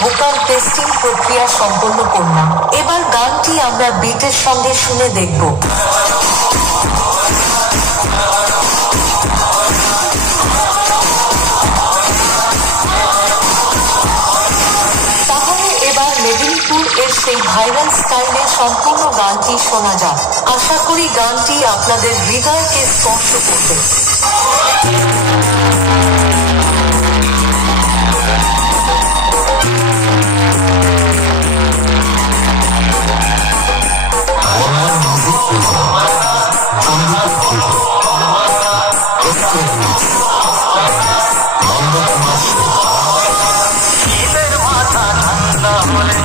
Vocal testing প্রক্রিয়া সম্পন্ন করলাম। এবার গানটি আমরা বিটের সঙ্গে শুনে দেখব। তাহলে এবার মেদিনীপুর এর সেই ভাইরাল স্টাইলে সম্পূর্ণ গানটি শোনা যাক। আশা করি গানটি আপনাদের হৃদয়কে স্পর্শ করবে। ঈদের মাথা ঠান্ডা হলে